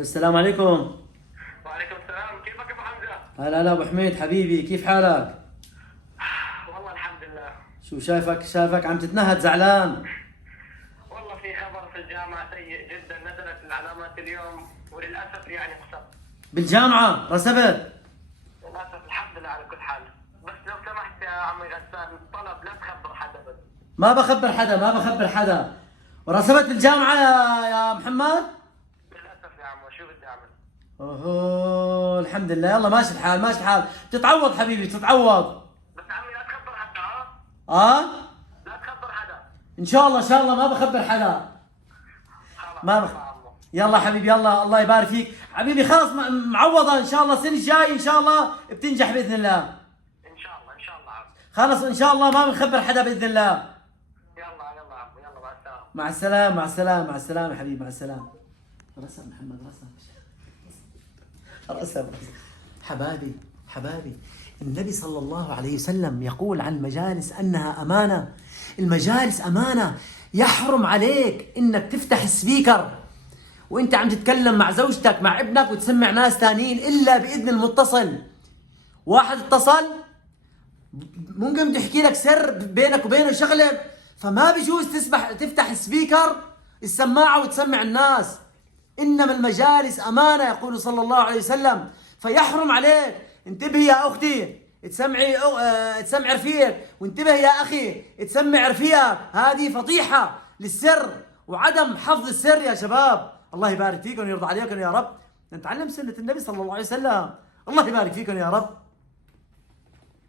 السلام عليكم. وعليكم السلام، كيفك ابو حمزه؟ هلا ابو حميد حبيبي، كيف حالك؟ والله الحمد لله. شو شايفك عم تتنهد زعلان. والله في خبر في الجامعه سيء جدا، نزلت العلامات اليوم وللاسف يعني خسرت. بالجامعة رسبت. للاسف الحمد لله على كل حال. بس لو سمحت يا عمي غسان، طلب لا تخبر حدا بس. ما بخبر حدا. ورسبت بالجامعة يا محمد. للاسف يا عمو، شو بدي اعمل؟ اوه الحمد لله، يلا ماشي الحال. بتتعوض حبيبي بتتعوض. بس عمي لا تخبر حدا، ها؟ اه لا تخبر حدا. ان شاء الله ما بخبر حدا. خلاص ما يلا بخ... عمو. يلا حبيبي، يلا الله يبارك فيك حبيبي. خلص معوضة ان شاء الله، السنة الجاي ان شاء الله بتنجح باذن الله. ان شاء الله ان شاء الله عمو. خلص ان شاء الله ما بنخبر حدا باذن الله. يلا يلا عمو، يلا مع السلامه. مع السلامة يا حبيبي، مع السلامة. رسم محمد رسم. حبايبي النبي صلى الله عليه وسلم يقول عن المجالس أنها أمانة. المجالس أمانة. يحرم عليك إنك تفتح السبيكر وإنت عم تتكلم مع زوجتك مع ابنك وتسمع ناس ثانيين إلا بإذن المتصل. واحد اتصل ممكن تحكي لك سر بينك وبينه شغله، فما بيجوز تفتح السبيكر السماعة وتسمع الناس. إنما المجالس أمانة يقول صلى الله عليه وسلم، فيحرم عليك. انتبهي يا أختي تسمع رفيق، وانتبه يا أخي تسمع رفيقك. هذه فضيحة للسر وعدم حفظ السر يا شباب. الله يبارك فيكم ويرضى عليكم يا رب. نتعلم سنة النبي صلى الله عليه وسلم. الله يبارك فيكم يا رب.